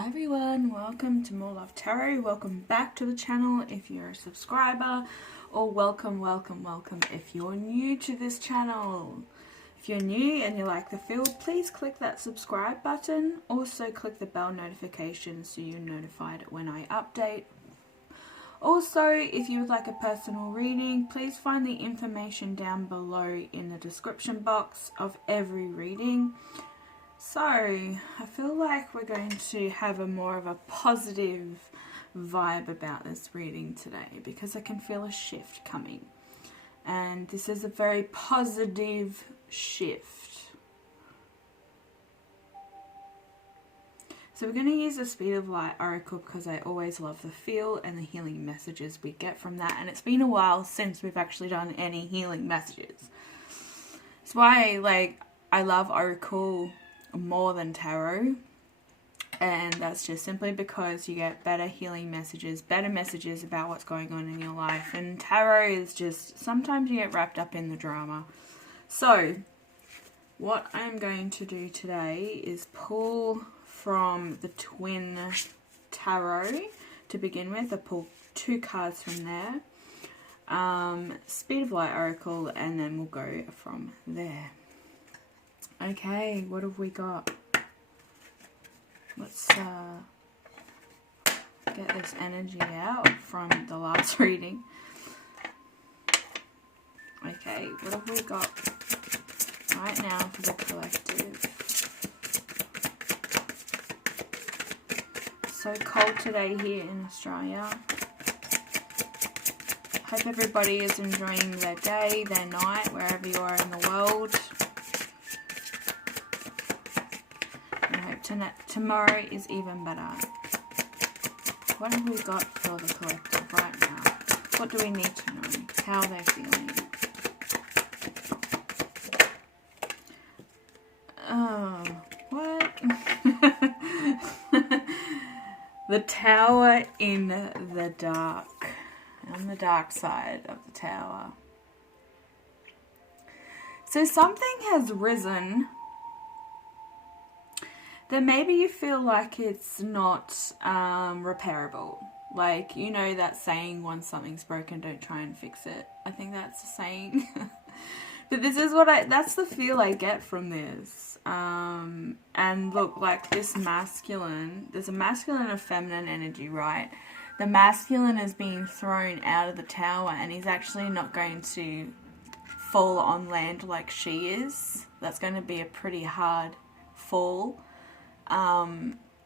Hi everyone, welcome to More Love Tarot. Welcome back to the channel if you're a subscriber, or welcome if you're new to this channel. If you're new and you like the feel, please click that subscribe button. Also click the bell notification so you're notified when I update. Also, if you would like a personal reading, please find the information down below in the description box of every reading. So, I feel like we're going to have more of a positive vibe about this reading today because I can feel a shift coming. And this is a very positive shift. So we're going to use the Speed of Light Oracle because I always love the feel and the healing messages we get from that. And it's been a while since we've actually done any healing messages. That's why I love Oracle more than tarot, and that's just simply because you get better healing messages, better messages about what's going on in your life, and tarot is just sometimes you get wrapped up in the drama. So what I'm going to do today is pull from the Twin Tarot to begin with. I pull 2 cards from there, Speed of Light Oracle, and then we'll go from there. Okay, what have we got? Let's get this energy out from the last reading. Okay, what have we got right now for the collective? So cold today here in Australia. Hope everybody is enjoying their day, their night, wherever you are in the world. Tomorrow is even better. What have we got for the collective right now? What do we need to know? How they're feeling? Oh, what? The Tower in the dark. On the dark side of the tower. So something has risen that maybe you feel like it's not repairable. Like, you know that saying, once something's broken, don't try and fix it. I think that's the saying. But this is that's the feel I get from this. And look, like this masculine, there's a masculine and a feminine energy, right? The masculine is being thrown out of the tower and he's actually not going to fall on land like she is. That's going to be a pretty hard fall.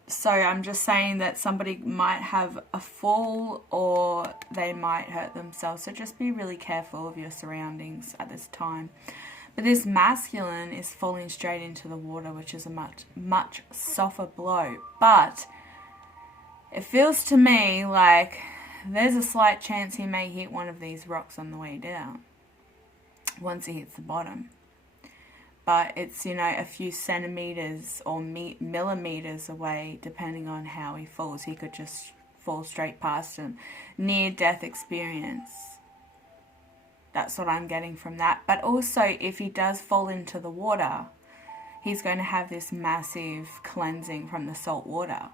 So I'm just saying that somebody might have a fall or they might hurt themselves. So just be really careful of your surroundings at this time. But this masculine is falling straight into the water, which is a much softer blow. But it feels to me like there's a slight chance he may hit one of these rocks on the way down once he hits the bottom. But it's, you know, a few centimeters or millimeters away, depending on how he falls. He could just fall straight past him. Near-death experience. That's what I'm getting from that. But also, if he does fall into the water, he's going to have this massive cleansing from the salt water.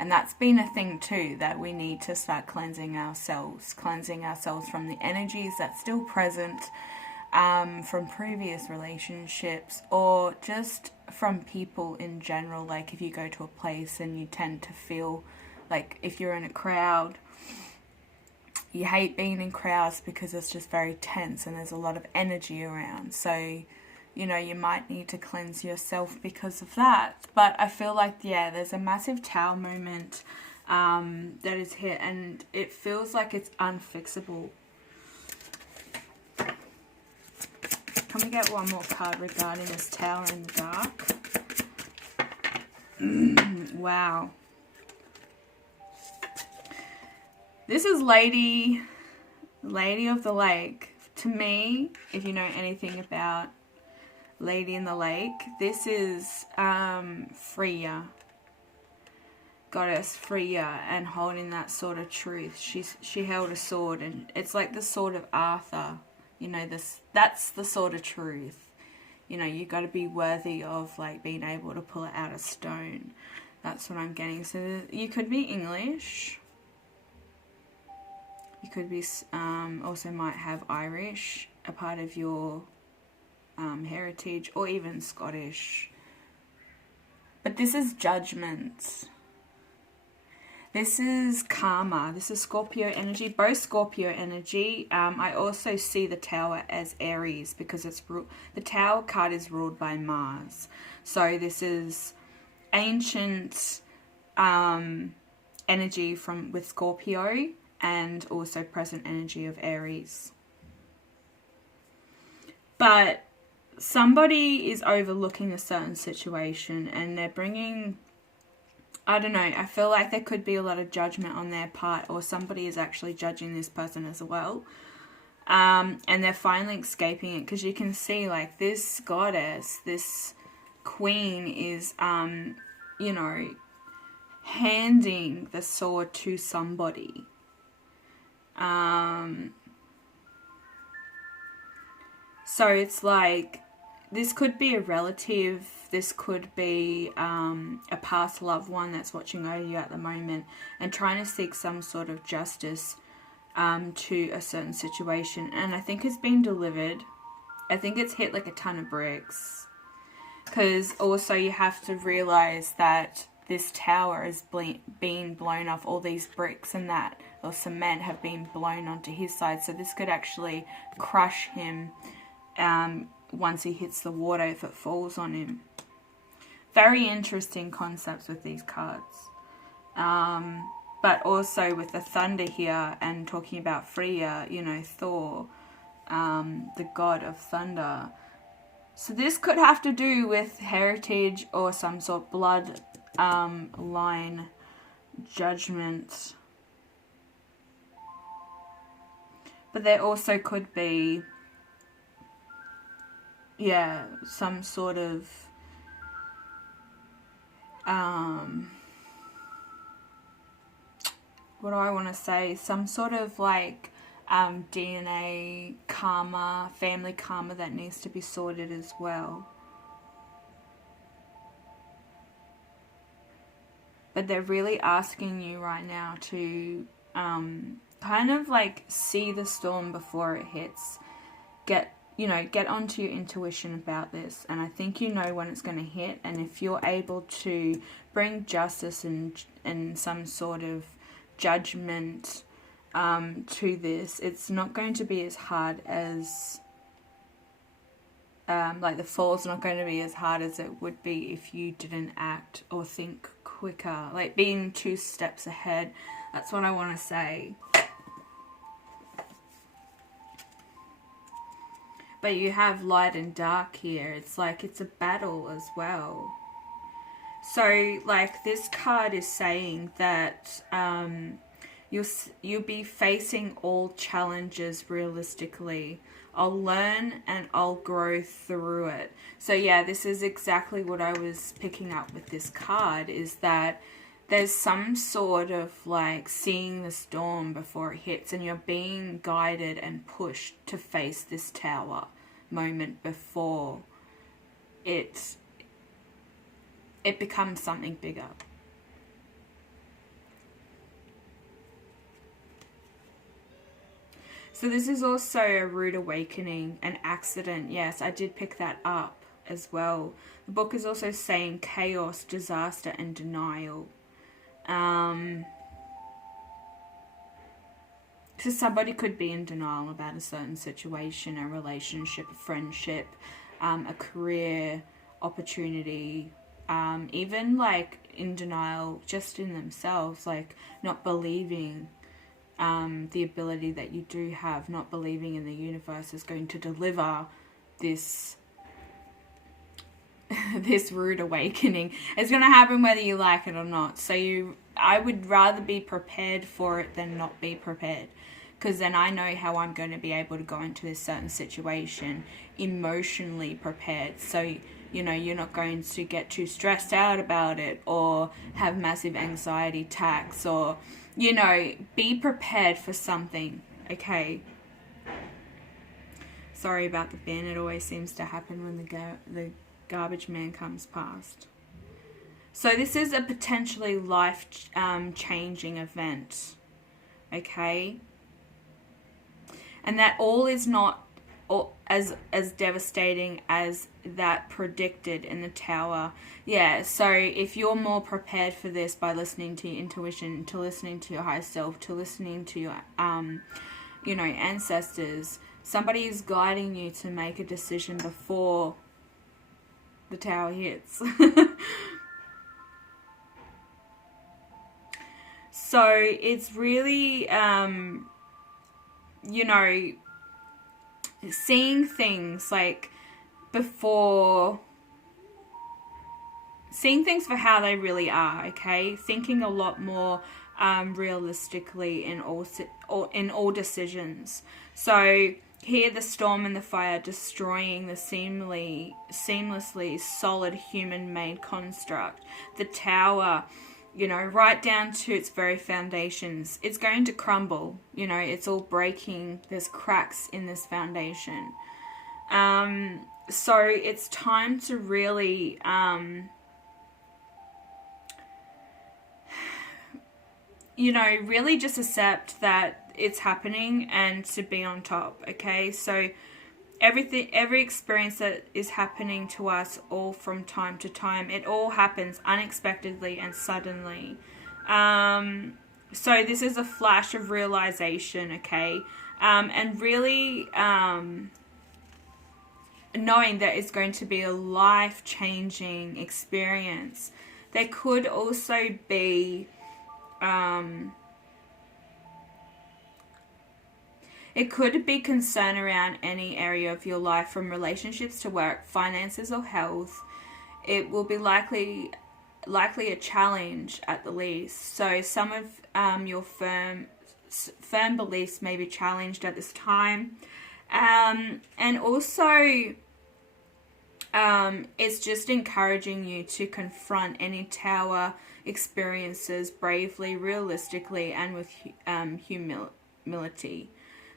And that's been a thing too, that we need to start cleansing ourselves from the energies that's still present, from previous relationships, or just from people in general. Like if you go to a place and you tend to feel like, if you're in a crowd, you hate being in crowds because it's just very tense and there's a lot of energy around. So, you know, you might need to cleanse yourself because of that. But I feel like, yeah, there's a massive tower moment that is here, and it feels like it's unfixable. Can we get one more card regarding this tower in the dark? Wow. This is Lady of the Lake. To me, if you know anything about Lady in the Lake, this is Freya. Goddess Freya, and holding that sword of truth. She held a sword, and it's like the sword of Arthur. You know, that's the sword of truth. You know, you got to be worthy of like being able to pull it out of stone. That's what I'm getting. So you could be English. You could be, also might have Irish, a part of your heritage, or even Scottish. But this is judgment. This is karma. This is Scorpio energy, both Scorpio energy. I also see the Tower as Aries because it's the Tower card is ruled by Mars. So this is ancient energy with Scorpio, and also present energy of Aries. But somebody is overlooking a certain situation, and they're bringing, I don't know, I feel like there could be a lot of judgment on their part, or somebody is actually judging this person as well. And they're finally escaping it, because you can see, like, this goddess, this queen is, you know, handing the sword to somebody. So it's like, this could be a relative, this could be a past loved one that's watching over you at the moment and trying to seek some sort of justice to a certain situation. And I think it's been delivered. I think it's hit like a ton of bricks. Because also you have to realize that this tower is being blown off. All these bricks and that, or cement, have been blown onto his side. So this could actually crush him once he hits the water, if it falls on him. Very interesting concepts with these cards. But also with the thunder here, and talking about Freya, you know, Thor, the god of thunder. So this could have to do with heritage or some sort of blood line judgment. But there also could be, yeah, some sort of what do I want to say? Some sort of like DNA karma, family karma that needs to be sorted as well. But they're really asking you right now to kind of like see the storm before it hits. Get onto your intuition about this, and I think you know when it's going to hit. And if you're able to bring justice and some sort of judgment to this, it's not going to be as hard as like the fall's not going to be as hard as it would be if you didn't act or think quicker, like being 2 steps ahead. That's what I want to say. But you have light and dark here. It's like it's a battle as well. So like this card is saying that you'll be facing all challenges realistically. I'll learn and I'll grow through it. So yeah, this is exactly what I was picking up with this card, is that there's some sort of like seeing the storm before it hits, and you're being guided and pushed to face this tower moment before it becomes something bigger. So this is also a rude awakening, an accident. Yes, I did pick that up as well. The book is also saying chaos, disaster, and denial. So somebody could be in denial about a certain situation, a relationship, a friendship, a career opportunity, even like in denial just in themselves, like not believing the ability that you do have, not believing in the universe is going to deliver this this rude awakening. It's going to happen whether you like it or not. So I would rather be prepared for it than not be prepared, because then I know how I'm going to be able to go into this certain situation emotionally prepared. So you know, you're not going to get too stressed out about it or have massive anxiety attacks, or you know, be prepared for something. Okay, sorry about the bin. It always seems to happen when the garbage man comes past. So this is a potentially life-changing event, okay? And that all is not as devastating as that predicted in the Tower. Yeah, so if you're more prepared for this by listening to your intuition, to listening to your higher self, to listening to your, you know, ancestors, somebody is guiding you to make a decision before the Tower hits. So it's really, you know, seeing things like before, seeing things for how they really are, okay? Thinking a lot more realistically in all decisions. So here the storm and the fire destroying the seamlessly solid human-made construct. The Tower, you know, right down to its very foundations. It's going to crumble. You know, it's all breaking. There's cracks in this foundation. So it's time to really, you know, really just accept that it's happening and to be on top, okay? So every experience that is happening to us all from time to time, it all happens unexpectedly and suddenly. So this is a flash of realization, okay? And really knowing that it's going to be a life-changing experience. There could also be it could be concern around any area of your life, from relationships to work, finances or health. It will be likely a challenge at the least. So some of your firm beliefs may be challenged at this time. And also it's just encouraging you to confront any Tower experiences bravely, realistically, and with humility.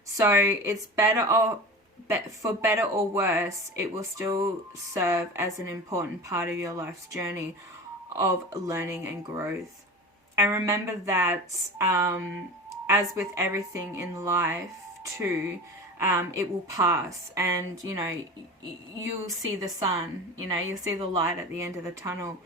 So it's for better or worse, it will still serve as an important part of your life's journey of learning and growth. And remember that, as with everything in life too, it will pass, and you know, you'll see the sun, you know, you'll see the light at the end of the tunnel.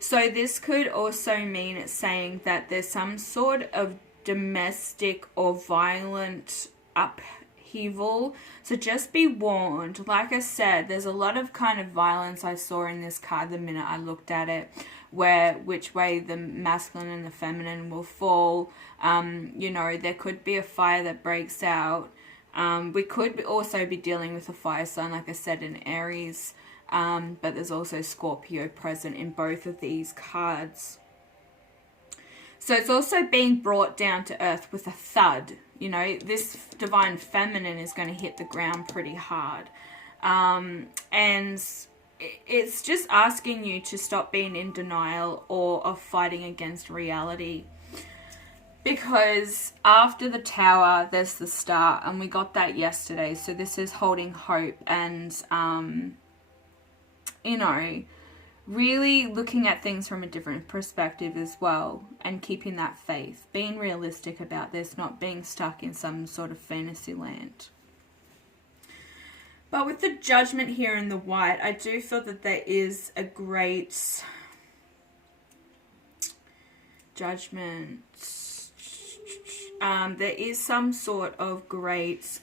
So this could also mean it's saying that there's some sort of domestic or violent upheaval. So just be warned. Like I said, there's a lot of kind of violence I saw in this card the minute I looked at it, which way the masculine and the feminine will fall. You know, there could be a fire that breaks out. We could also be dealing with a fire sign, like I said, in Aries. But there's also Scorpio present in both of these cards. So it's also being brought down to earth with a thud. You know, this divine feminine is going to hit the ground pretty hard. And it's just asking you to stop being in denial or of fighting against reality. Because after the Tower, there's the Star, and we got that yesterday. So this is holding hope and, you know, really looking at things from a different perspective as well, and keeping that faith, being realistic about this, not being stuck in some sort of fantasy land. But with the Judgment here in the white, I do feel that there is a great judgment. There is some sort of great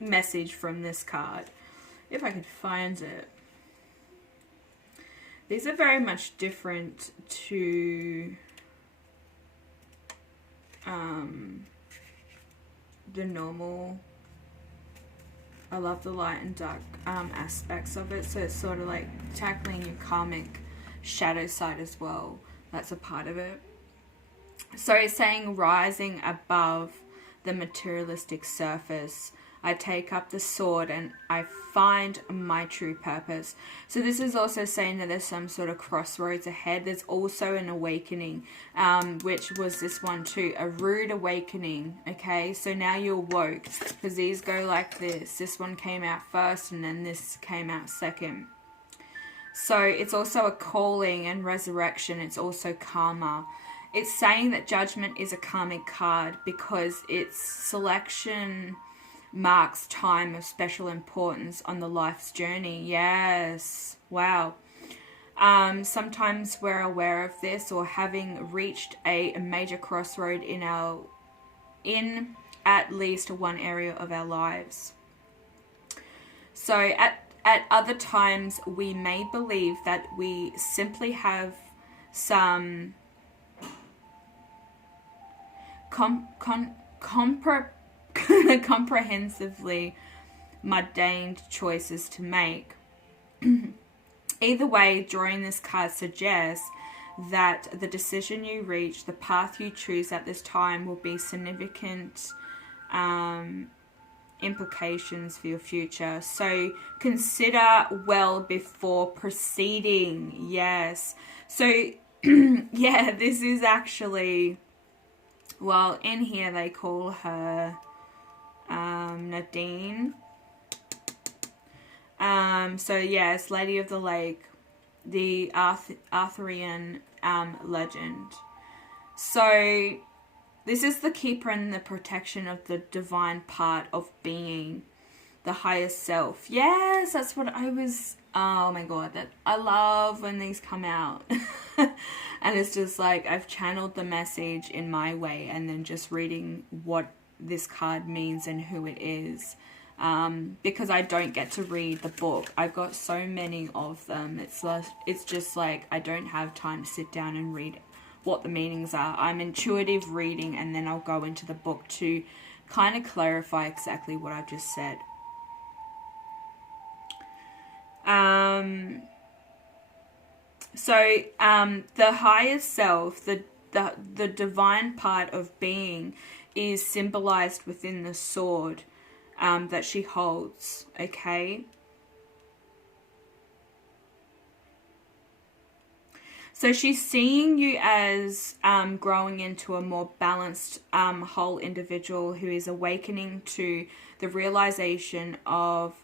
message from this card, if I could find it. These are very much different to the normal. I love the light and dark aspects of it. So it's sort of like tackling your karmic shadow side as well. That's a part of it. So it's saying rising above the materialistic surface. I take up the sword and I find my true purpose. So this is also saying that there's some sort of crossroads ahead. There's also an awakening, which was this one too, a rude awakening. Okay, so now you're woke, because these go like this. This one came out first and then this came out second. So it's also a calling and resurrection. It's also karma. It's saying that Judgment is a karmic card because its selection marks time of special importance on the life's journey. Yes. Wow. Sometimes we're aware of this, or having reached a major crossroad in at least one area of our lives. So at other times we may believe that we simply have some comprehensively mundane choices to make. Either way, drawing this card suggests that the decision you reach, the path you choose at this time, will be significant implications for your future. So consider well before proceeding. Yes. So yeah, this is actually, well, in here they call her Nadine. So yes, Lady of the Lake, the Arthurian legend. So this is the keeper and the protection of the divine part of being, the highest self. Yes, that's what I was, oh my god, that I love when these come out. And it's just like I've channeled the message in my way, and then just reading what this card means and who it is. Because I don't get to read the book. I've got so many of them. It's just like I don't have time to sit down and read what the meanings are. I'm intuitive reading, and then I'll go into the book to kind of clarify exactly what I've just said. So the highest self, the divine part of being, is symbolized within the sword that she holds, okay? So she's seeing you as growing into a more balanced whole individual who is awakening to the realization of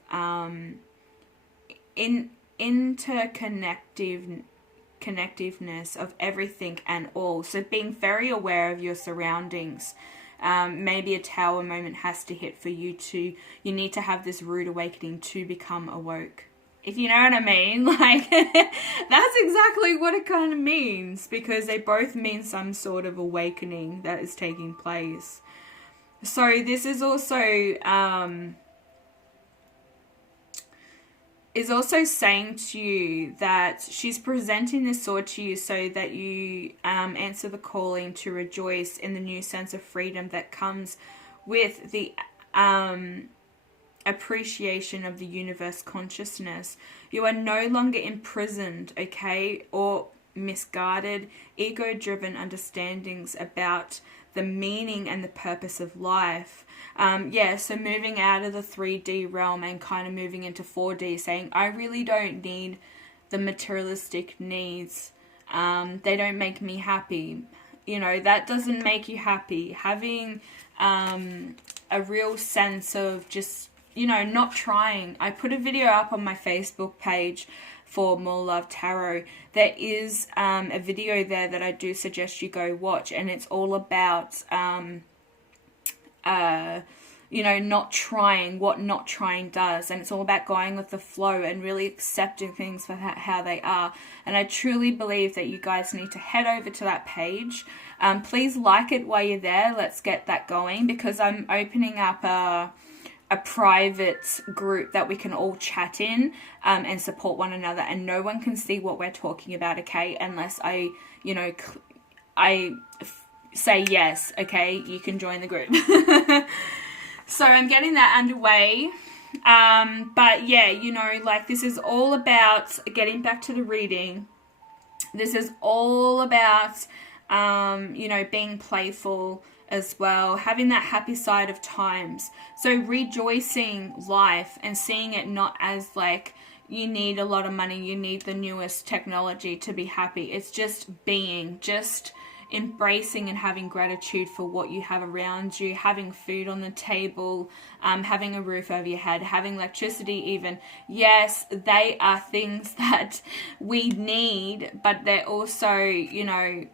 interconnectiveness of everything and all. So being very aware of your surroundings. Maybe a tower moment has to hit for you to, you need to have this rude awakening to become awoke. If you know what I mean, like, that's exactly what it kind of means, because they both mean some sort of awakening that is taking place. So this is also, saying to you that she's presenting this sword to you so that you answer the calling to rejoice in the new sense of freedom that comes with the appreciation of the universe consciousness. You are no longer imprisoned, okay, or misguided, ego-driven understandings about the meaning and the purpose of life. So moving out of the 3D realm and kind of moving into 4D, saying, I really don't need the materialistic needs. They don't make me happy. You know, that doesn't make you happy. Having a real sense of just, you know, not trying. I put a video up on my Facebook page for More Love Tarot. There is a video there that I do suggest you go watch, and it's all about not trying, what not trying does, and it's all about going with the flow and really accepting things for how they are. And I truly believe that you guys need to head over to that page. Please like it while you're there. Let's get that going, because I'm opening up a private group that we can all chat in and support one another, and no one can see what we're talking about, okay, unless I say yes, okay, you can join the group. So I'm getting that underway. But yeah, you know, like, this is all about getting back to the reading. This is all about being playful as well, having that happy side of times. So rejoicing life and seeing it not as like you need a lot of money, you need the newest technology to be happy. It's just being, just, embracing and having gratitude for what you have around you, having food on the table, having a roof over your head, having electricity even. Yes, they are things that we need, but they're also, you know,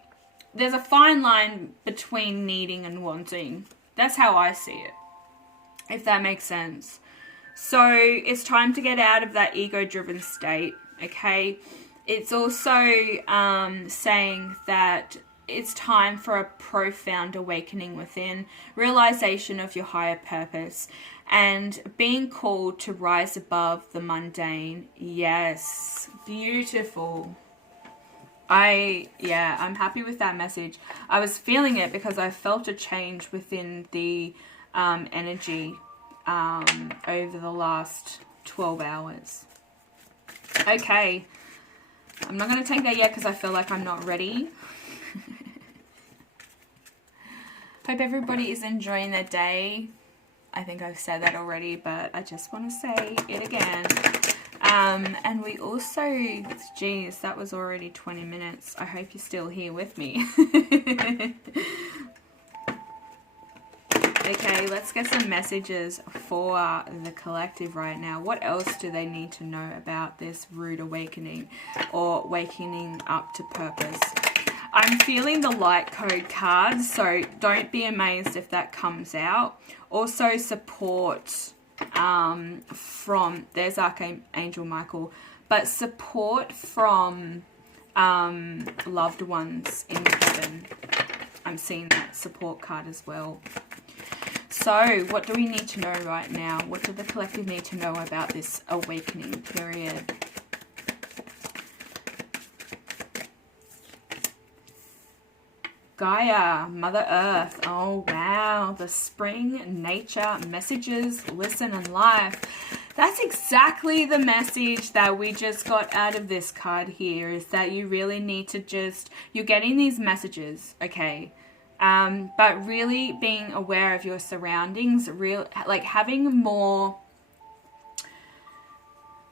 there's a fine line between needing and wanting. That's how I see it, if that makes sense. So it's time to get out of that ego-driven state, okay? It's also saying that it's time for a profound awakening within, realization of your higher purpose, and being called to rise above the mundane. Yes, beautiful. I'm happy with that message. I was feeling it because I felt a change within the energy over the last 12 hours. Okay, I'm not going to take that yet because I feel like I'm not ready. Hope everybody is enjoying their day. I think I've said that already, but I just want to say it again. And we also, geez, that was already 20 minutes. I hope you're still here with me. Okay, let's get some messages for the collective right now. What else do they need to know about this rude awakening or waking up to purpose? I'm feeling the light code cards, so don't be amazed if that comes out. Also support from, there's Archangel Michael, but support from loved ones in heaven. I'm seeing that support card as well. So what do we need to know right now? What do the collective need to know about this awakening period? Gaia, Mother Earth. Oh, wow. The spring, nature, messages, listen, and life. That's exactly the message that we just got out of this card here, is that you really need to just, you're getting these messages, okay? But really being aware of your surroundings, like having more,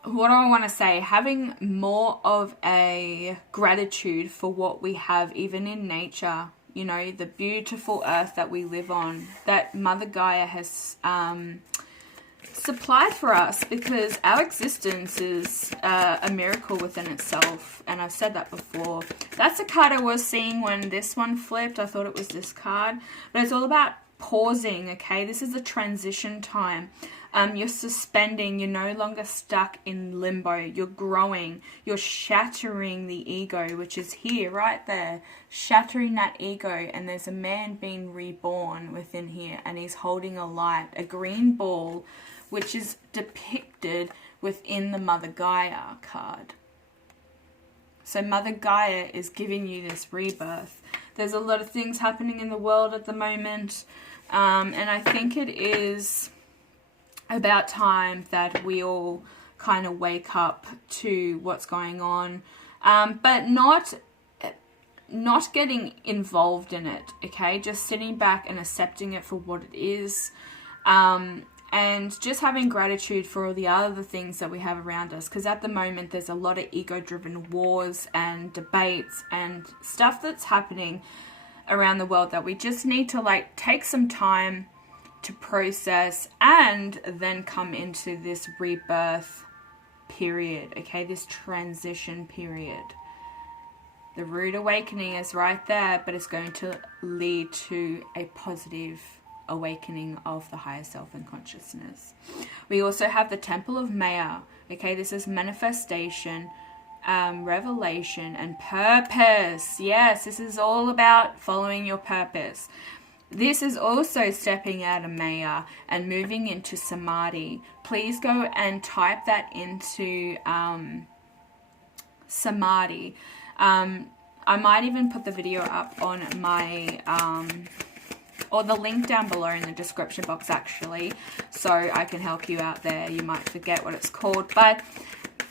what do I want to say? Having more of a gratitude for what we have, even in nature. You know, the beautiful earth that we live on, that Mother Gaia has supplied for us, because our existence is a miracle within itself. And I've said that before. That's a card I was seeing when this one flipped. I thought it was this card. But it's all about pausing, okay? This is a transition time. You're suspending. You're no longer stuck in limbo. You're growing. You're shattering the ego, which is here, right there. Shattering that ego. And there's a man being reborn within here. And he's holding a light, a green ball, which is depicted within the Mother Gaia card. So Mother Gaia is giving you this rebirth. There's a lot of things happening in the world at the moment. And I think it is about time that we all kind of wake up to what's going on. But not getting involved in it, okay? Just sitting back and accepting it for what it is. And just having gratitude for all the other things that we have around us. Because at the moment, there's a lot of ego-driven wars and debates and stuff that's happening around the world that we just need to, like, take some time to process and then come into this rebirth period, okay? This transition period. The rude awakening is right there, but it's going to lead to a positive awakening of the higher self and consciousness. We also have the Temple of Maya. Okay, this is manifestation, revelation, and purpose. Yes, this is all about following your purpose. This is also stepping out of Maya and moving into Samadhi. Please go and type that into Samadhi. I might even put the video up on my or the link down below in the description box, actually, so I can help you out there. You might forget what it's called, but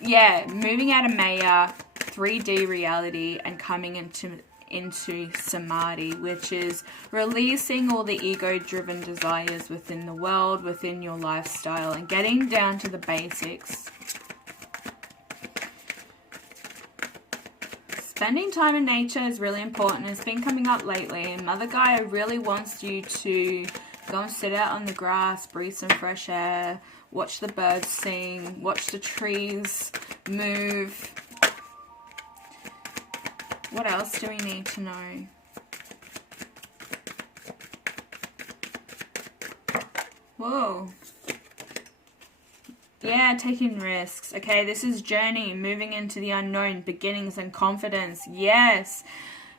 yeah, moving out of Maya, 3D reality, and coming into Samadhi, which is releasing all the ego-driven desires within the world, within your lifestyle, and getting down to the basics. Spending time in nature is really important. It's been coming up lately. And Mother Gaia really wants you to go and sit out on the grass, breathe some fresh air, watch the birds sing, watch the trees move. What else do we need to know? Whoa. Yeah, taking risks. Okay, this is journey, moving into the unknown, beginnings and confidence. Yes.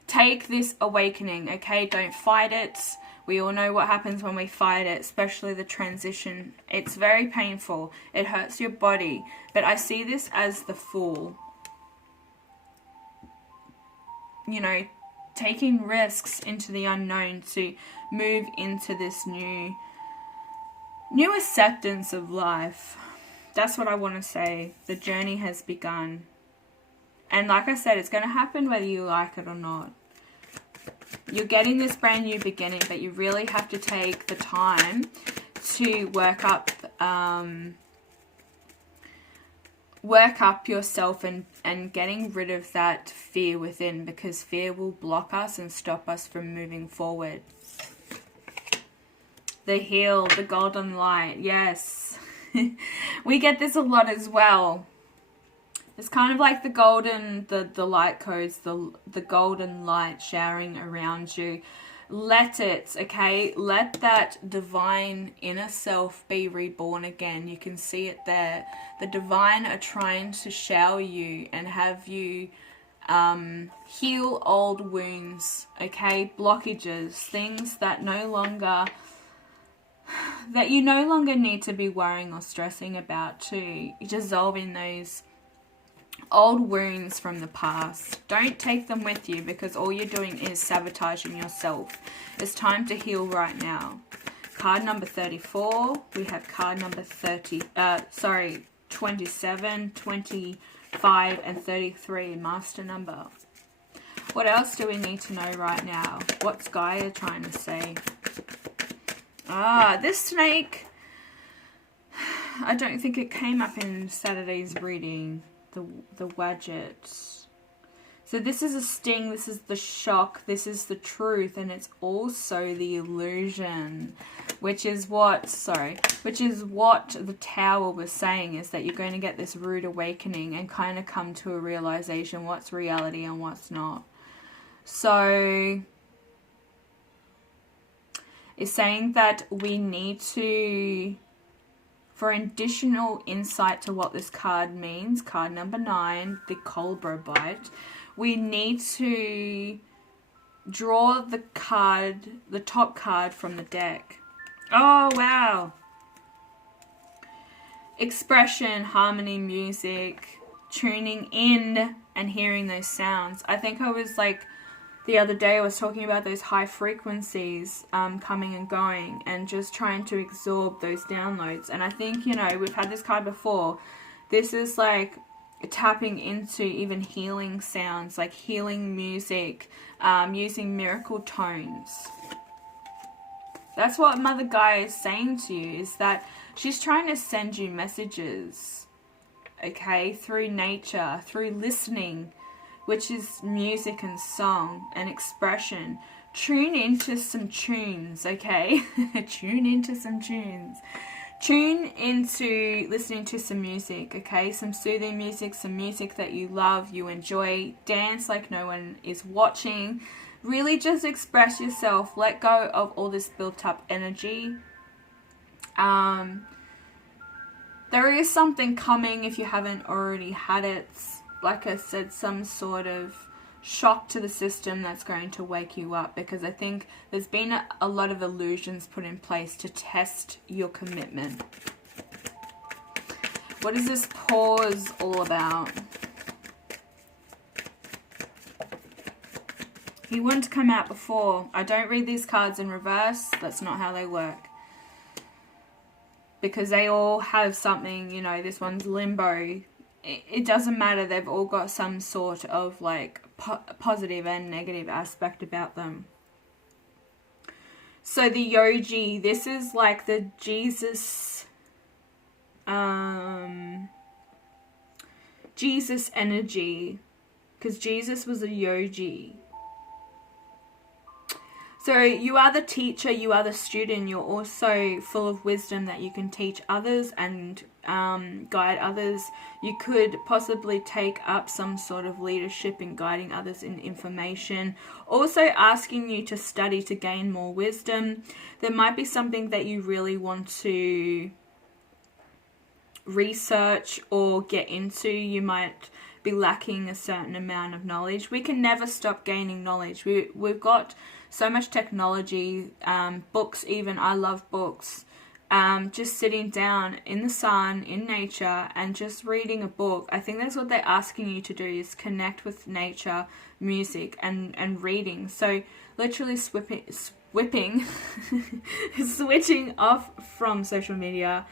Take this awakening, okay? Don't fight it. We all know what happens when we fight it, especially the transition. It's very painful. It hurts your body. But I see this as the Fool. You know, taking risks into the unknown to move into this new acceptance of life. That's what I want to say. The journey has begun. And like I said, it's going to happen whether you like it or not. You're getting this brand new beginning, but you really have to take the time to work up yourself and getting rid of that fear within, because fear will block us and stop us from moving forward. The heal, the golden light, yes. We get this a lot as well. It's kind of like the golden, the light codes, the golden light showering around you. Let it, okay? Let that divine inner self be reborn again. You can see it there. The divine are trying to shower you and have you heal old wounds, okay? Blockages, things that you no longer need to be worrying or stressing about, to dissolving those old wounds from the past. Don't take them with you, because all you're doing is sabotaging yourself. It's time to heal right now. Card number 34. We have card number 27, 25, and 33. Master number. What else do we need to know right now? What's Gaia trying to say? This snake, I don't think it came up in Saturday's reading, the Wadget. So this is a sting, this is the shock, this is the truth, and it's also the illusion, which is what the Tower was saying, is that you're going to get this rude awakening and kind of come to a realization what's reality and what's not. So it's saying that we need to, for additional insight to what this card means, card number 9, the Cobra Bite, we need to draw the top card from the deck. Oh, wow. Expression, harmony, music, tuning in and hearing those sounds. I think I was like, the other day I was talking about those high frequencies coming and going, and just trying to absorb those downloads. And I think, you know, we've had this card before. This is like tapping into even healing sounds, like healing music, using miracle tones. That's what Mother Gaia is saying to you, is that she's trying to send you messages, okay, through nature, through listening, which is music and song and expression. Tune into some tunes, okay? Tune into some tunes. Tune into listening to some music, okay? Some soothing music, some music that you love, you enjoy. Dance like no one is watching. Really just express yourself. Let go of all this built up energy. There is something coming if you haven't already had it. Like I said, some sort of shock to the system that's going to wake you up, because I think there's been a lot of illusions put in place to test your commitment. What is this pause all about? He wouldn't have come out before. I don't read these cards in reverse. That's not how they work. Because they all have something, you know, this one's limbo. It doesn't matter. They've all got some sort of like positive and negative aspect about them. So the Yogi, this is like the Jesus energy. because Jesus was a yogi. So you are the teacher, you are the student, you're also full of wisdom that you can teach others and guide others. You could possibly take up some sort of leadership in guiding others in information. Also asking you to study to gain more wisdom. There might be something that you really want to research or get into. You might be lacking a certain amount of knowledge. We can never stop gaining knowledge. We've got so much technology, books even. I love books. Just sitting down in the sun, in nature, and just reading a book. I think that's what they're asking you to do, is connect with nature, music, and reading. So literally switching off from social media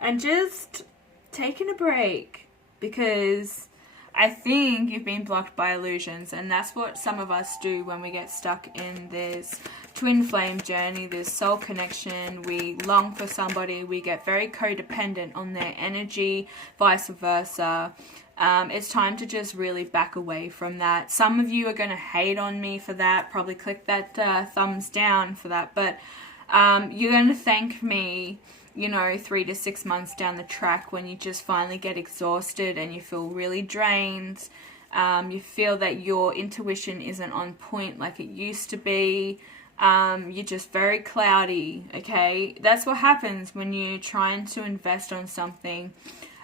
and just taking a break, because I think you've been blocked by illusions, and that's what some of us do when we get stuck in this twin flame journey, this soul connection. We long for somebody, we get very codependent on their energy, vice versa. It's time to just really back away from that. Some of you are going to hate on me for that, probably click that thumbs down for that, but you're going to thank me, you know, 3 to 6 months down the track, when you just finally get exhausted and you feel really drained. You feel that your intuition isn't on point like it used to be. You're just very cloudy, okay? That's what happens when you're trying to invest on something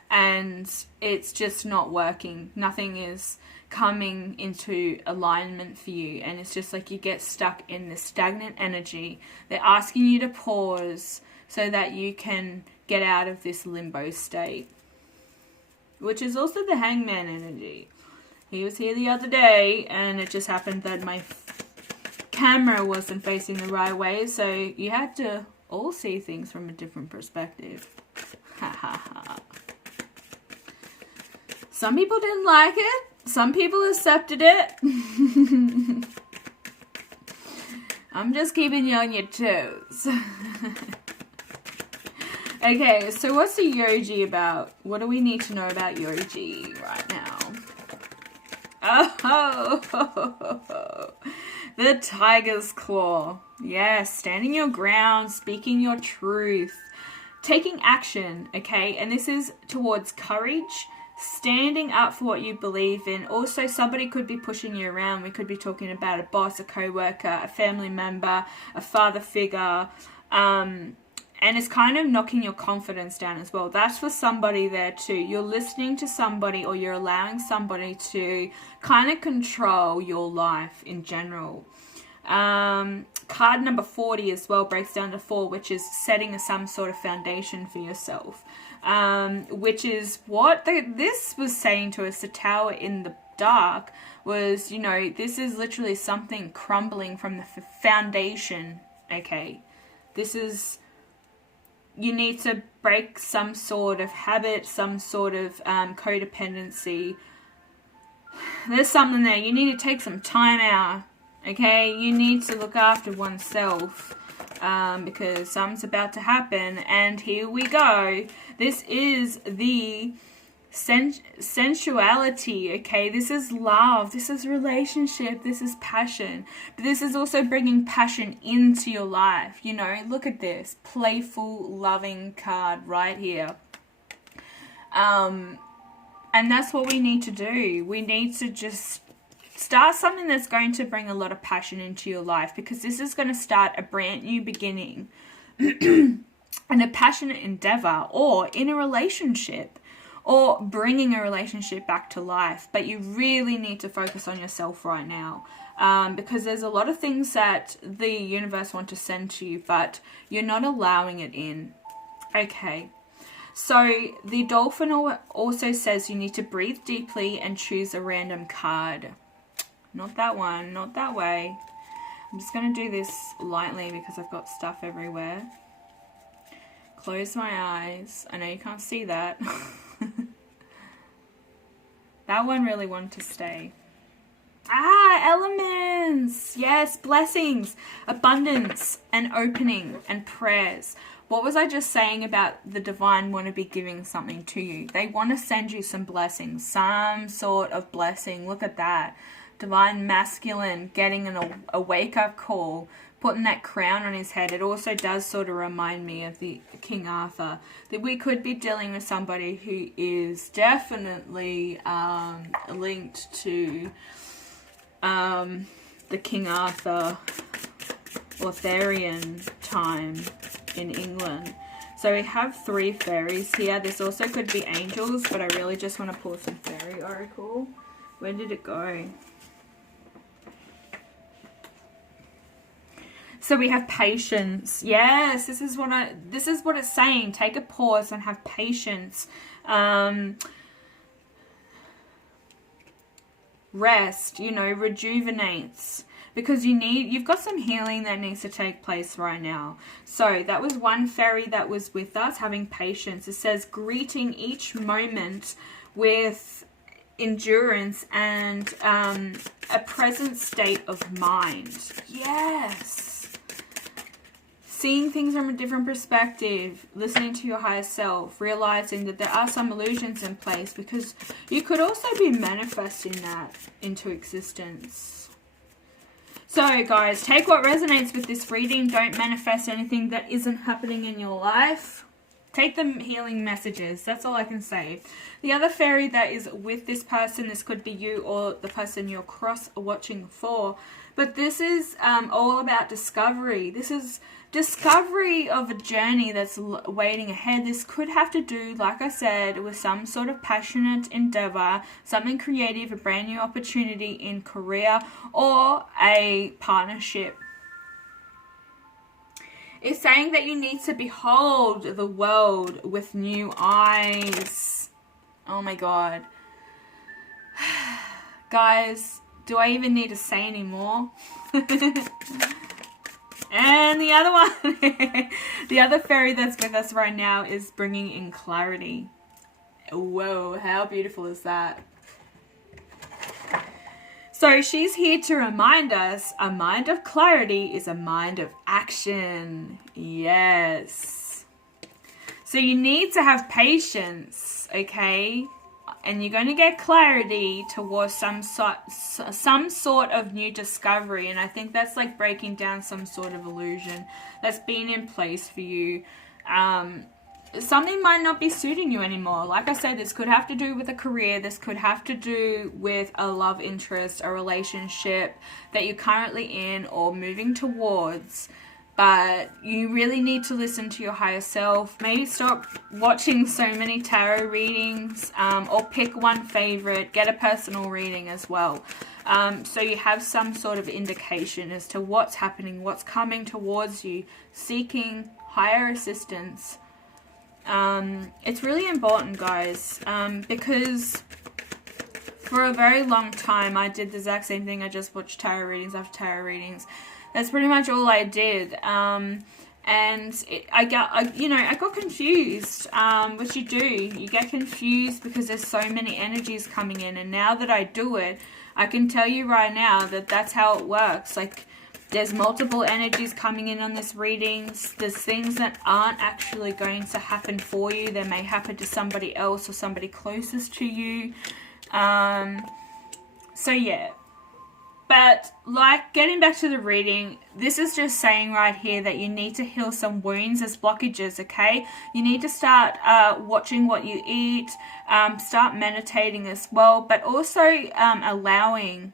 and it's just not working. Nothing is coming into alignment for you, and it's just like you get stuck in this stagnant energy. They're asking you to pause so that you can get out of this limbo state, which is also the hangman energy. He was here the other day, and it just happened that my camera wasn't facing the right way, so you had to all see things from a different perspective. Ha ha ha. Some people didn't like it. Some people accepted it. I'm just keeping you on your toes. Okay, so what's the yogi about? What do we need to know about yogi right now? Oh, the tiger's claw. Yes, standing your ground, speaking your truth, taking action, okay? And this is towards courage, standing up for what you believe in. Also, somebody could be pushing you around. We could be talking about a boss, a co-worker, a family member, a father figure, and it's kind of knocking your confidence down as well. That's for somebody there too. You're listening to somebody, or you're allowing somebody to kind of control your life in general. Card number 40 as well breaks down to 4, which is setting some sort of foundation for yourself. Which is what this was saying to us. The tower in the dark was, you know, this is literally something crumbling from the foundation. Okay, this is, you need to break some sort of habit, some sort of codependency. There's something there. You need to take some time out. Okay, you need to look after oneself, because something's about to happen. And here we go. This is the sensuality, okay? This is love. This is relationship. This is passion. But this is also bringing passion into your life. You know, look at this. Playful, loving card right here. And that's what we need to do. We need to just start something that's going to bring a lot of passion into your life, because this is going to start a brand new beginning and a passionate endeavor, or in a relationship, or bringing a relationship back to life. But you really need to focus on yourself right now, because there's a lot of things that the universe want to send to you, but you're not allowing it in. Okay. So the dolphin also says you need to breathe deeply and choose a random card. Not that one, not that way. I'm just going to do this lightly because I've got stuff everywhere. Close my eyes. I know you can't see that. That one really wanted to stay. Ah, elements. Yes, blessings, abundance, and opening, and prayers. What was I just saying about the divine want to be giving something to you? They want to send you some blessings, some sort of blessing. Look at that. Divine masculine getting a wake-up call, putting that crown on his head. It also does sort of remind me of the King Arthur, that we could be dealing with somebody who is definitely linked to the King Arthur Arthurian time in England. So we have 3 fairies here. This also could be angels, but I really just want to pull some fairy oracle. Where did it go? So we have patience. Yes, this is what it's saying. Take a pause and have patience. Rest, you know, rejuvenates. Because you've got some healing that needs to take place right now. So that was one fairy that was with us, having patience. It says, greeting each moment with endurance and a present state of mind. Yes. Seeing things from a different perspective, listening to your higher self, realizing that there are some illusions in place, because you could also be manifesting that into existence. So guys, take what resonates with this reading. Don't manifest anything that isn't happening in your life. Take the healing messages. That's all I can say. The other fairy that is with this person, this could be you or the person you're cross-watching for. But this is all about discovery. This is discovery of a journey that's waiting ahead. This could have to do, like I said, with some sort of passionate endeavor, something creative, a brand new opportunity in career, or a partnership. It's saying that you need to behold the world with new eyes. Oh my God. Guys, do I even need to say any more? And the other one, the other fairy that's with us right now is bringing in clarity. Whoa, how beautiful is that? So she's here to remind us a mind of clarity is a mind of action. Yes. So you need to have patience, okay? And you're going to get clarity towards some sort of new discovery. And I think that's like breaking down some sort of illusion that's been in place for you. Something might not be suiting you anymore. Like I said, this could have to do with a career. This could have to do with a love interest, a relationship that you're currently in or moving towards. But you really need to listen to your higher self. Maybe stop watching so many tarot readings, or pick one favorite. Get a personal reading as well. So you have some sort of indication as to what's happening, what's coming towards you, seeking higher assistance. It's really important, guys, because for a very long time I did the exact same thing. I just watched tarot readings after tarot readings. That's pretty much all I did. And I got confused, which you do. You get confused because there's so many energies coming in. And now that I do it, I can tell you right now that that's how it works. Like, there's multiple energies coming in on this readings. There's things that aren't actually going to happen for you. They may happen to somebody else or somebody closest to you. So yeah. But, like, getting back to the reading, this is just saying right here that you need to heal some wounds as blockages, okay? You need to start watching what you eat, start meditating as well, but also allowing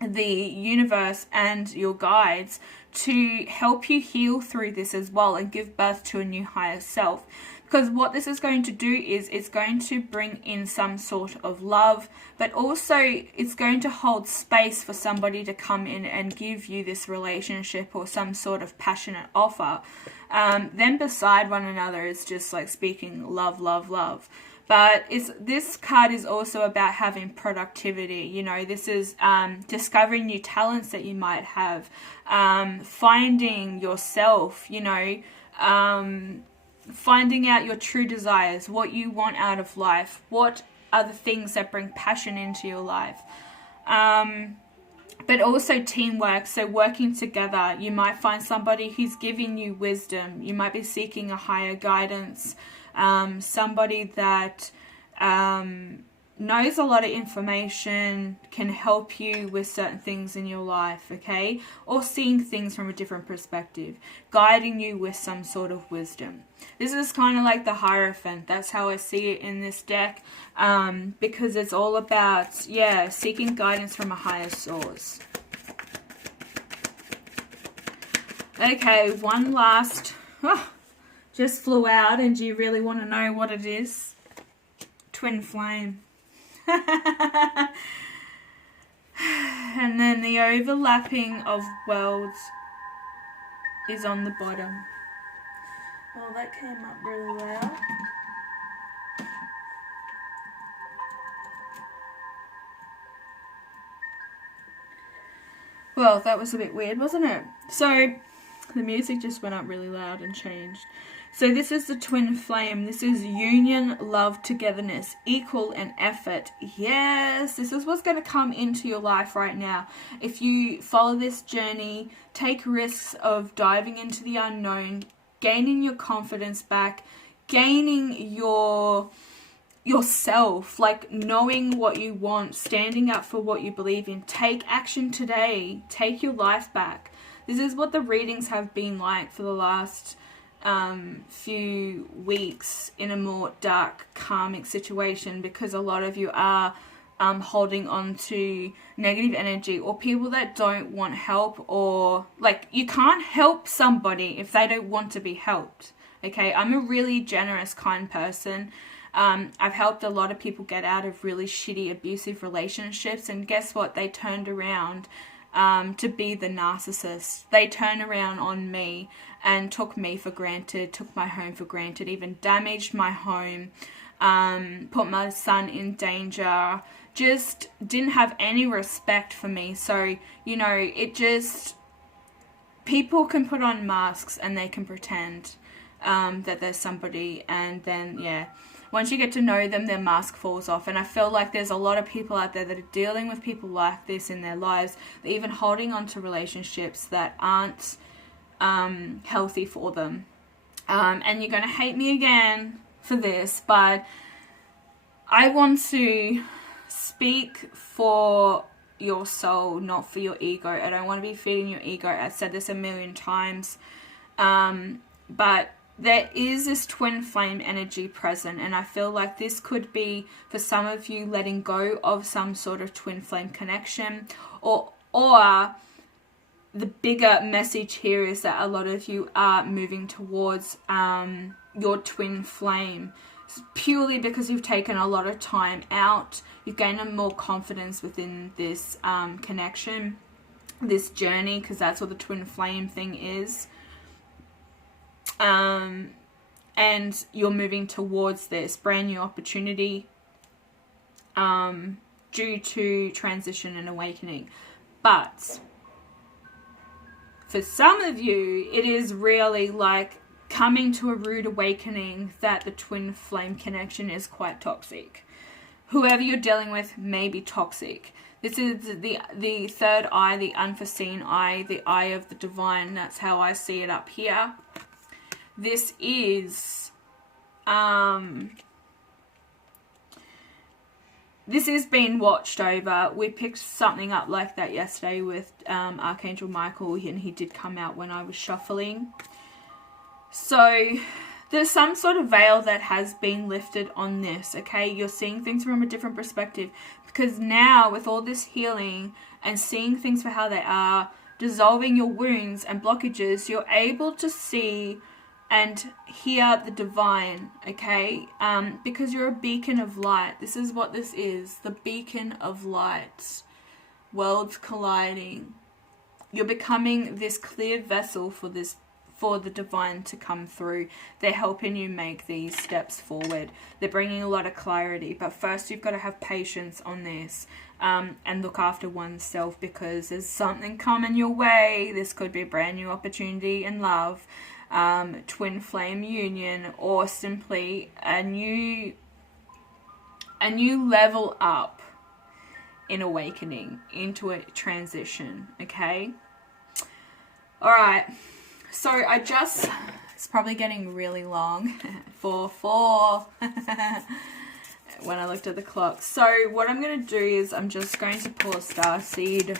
the universe and your guides to help you heal through this as well and give birth to a new higher self. Because what this is going to do is it's going to bring in some sort of love, but also it's going to hold space for somebody to come in and give you this relationship or some sort of passionate offer. Then beside one another, it's just like speaking love, love, love. But this card is also about having productivity. You know, this is discovering new talents that you might have, finding yourself, you know, finding out your true desires, what you want out of but are the things that bring passion into your life. But but also teamwork. So working together, you might find somebody who's giving you wisdom. You might be seeking a higher guidance, somebody that knows a lot of information, can help you with certain things in your life, okay? Or seeing things from a different perspective, guiding you with some sort of wisdom. This is kind of like the Hierophant. That's how I see it in this deck, because it's all about, yeah, seeking guidance from a higher source. Okay, one last, just flew out, and do you really want to know what it is? Twin flame. And then the overlapping of worlds is on the bottom. Oh, that came up really loud. Well, that was a bit weird, wasn't it? So the music just went up really loud and changed. So this is the twin flame. This is union, love, togetherness, equal and effort. Yes, this is what's going to come into your life right now. If you follow this journey, take risks of diving into the unknown, gaining your confidence back, gaining yourself, like knowing what you want, standing up for what you believe in. Take action today. Take your life back. This is what the readings have been like for the last few weeks in a more dark karmic situation, because a lot of you are holding on to negative energy, or people that don't want help, or like you can't help somebody if they don't want to be helped. Okay, I'm a really generous, kind person. I've helped a lot of people get out of really shitty, abusive relationships, and guess what? They turned around to be the narcissist. They turned around on me and took me for granted, took my home for granted, even damaged my home, put my son in danger, just didn't have any respect for me. So, you know, it just, people can put on masks and they can pretend that there's somebody, and then, yeah, once you get to know them, their mask falls off. And I feel like there's a lot of people out there that are dealing with people like this in their lives. They're even holding on to relationships that aren't healthy for them. And you're going to hate me again for this, but I want to speak for your soul, not for your ego. I don't want to be feeding your ego. I've said this a million times. But there is this twin flame energy present, and I feel like this could be, for some of you, letting go of some sort of twin flame connection, or the bigger message here is that a lot of you are moving towards your twin flame purely because you've taken a lot of time out. You've gained more confidence within this connection, this journey, because that's what the twin flame thing is. And you're moving towards this brand new opportunity due to transition and awakening. But for some of you, it is really like coming to a rude awakening that the twin flame connection is quite toxic. Whoever you're dealing with may be toxic. This is the third eye, the unforeseen eye, the eye of the divine. That's how I see it up here. This is this is being watched over. We picked something up like that yesterday with Archangel Michael, and he did come out when I was shuffling. So there's some sort of veil that has been lifted on this, okay? You're seeing things from a different perspective, because now with all this healing and seeing things for how they are, dissolving your wounds and blockages, you're able to see and hear the divine, okay? Because you're a beacon of light. This is what this is, the beacon of light. Worlds colliding. You're becoming this clear vessel for the divine to come through. They're helping you make these steps forward. They're bringing a lot of clarity. But first you've got to have patience on this and look after oneself, because there's something coming your way. This could be a brand new opportunity in love. Twin flame union, or simply a new level up in awakening, into a transition, okay? All right. So it's probably getting really long. 4:04 when I looked at the clock. So what I'm going to do is I'm just going to pull a starseed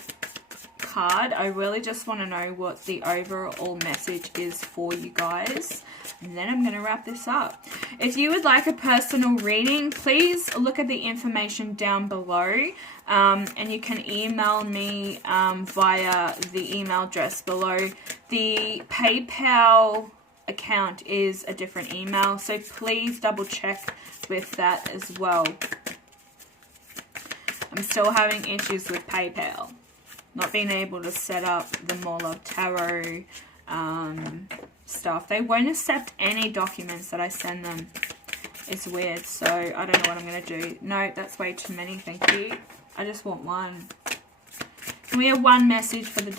card. I really just want to know what the overall message is for you guys, and then I'm going to wrap this up. If you would like a personal reading, please look at the information down below, and you can email me via the email address below. The PayPal account is a different email, so please double check with that as well. I'm still having issues with PayPal, not being able to set up the More Love Tarot stuff. They won't accept any documents that I send them. It's weird, so I don't know what I'm going to do. No, that's way too many, thank you. I just want one. Can we have one message for the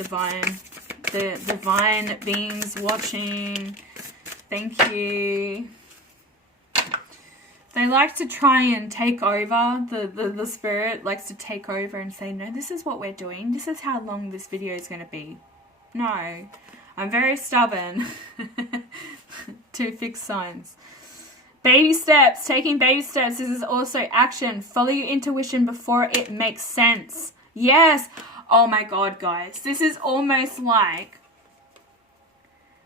divine beings watching? Thank you. They like to try and take over, the spirit likes to take over and say, no, this is what we're doing. This is how long this video is going to be. No, I'm very stubborn to fix signs. Baby steps, taking baby steps. This is also action. Follow your intuition before it makes sense. Yes. Oh my God, guys. This is almost like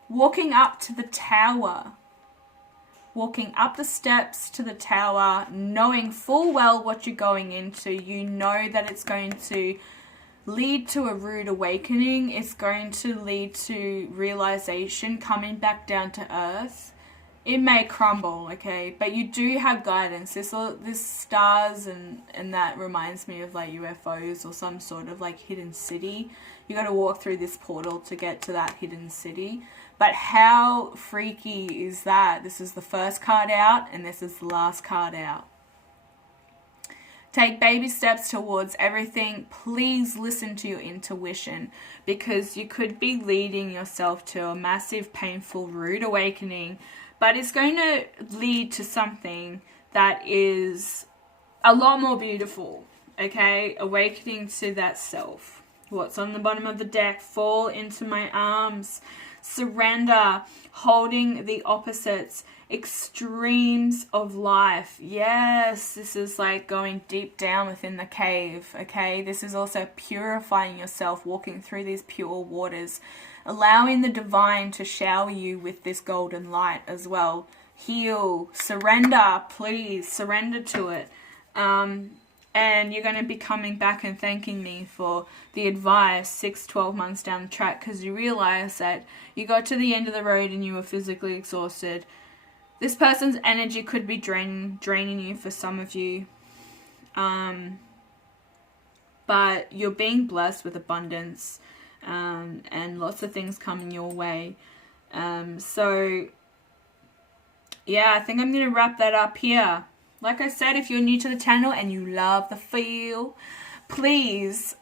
walking up to the tower. Walking up the steps to the tower, knowing full well what you're going into. You know that it's going to lead to a rude awakening. It's going to lead to realization, coming back down to earth. It may crumble, okay, but you do have guidance. This stars and that reminds me of like UFOs or some sort of like hidden city. You got to walk through this portal to get to that hidden city. But how freaky is that? This is the first card out and this is the last card out. Take baby steps towards everything. Please listen to your intuition, because you could be leading yourself to a massive, painful, rude awakening, but it's going to lead to something that is a lot more beautiful, okay? Awakening to that self. What's on the bottom of the deck? Fall into my arms. Surrender, holding the opposites, extremes of life. Yes, this is like going deep down within the cave, okay? This is also purifying yourself, walking through these pure waters, allowing the divine to shower you with this golden light as well. Heal, surrender, please, surrender to it. And you're going to be coming back and thanking me for the advice 6-12 months down the track, because you realize that you got to the end of the road and you were physically exhausted. This person's energy could be draining you for some of you. But you're being blessed with abundance and lots of things coming your way. So, yeah, I think I'm going to wrap that up here. Like I said, if you're new to the channel and you love the feel, please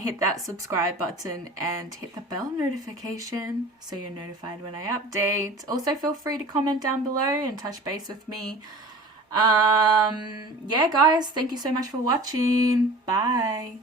hit that subscribe button and hit the bell notification so you're notified when I update. Also, feel free to comment down below and touch base with me. Yeah, guys, thank you so much for watching. Bye.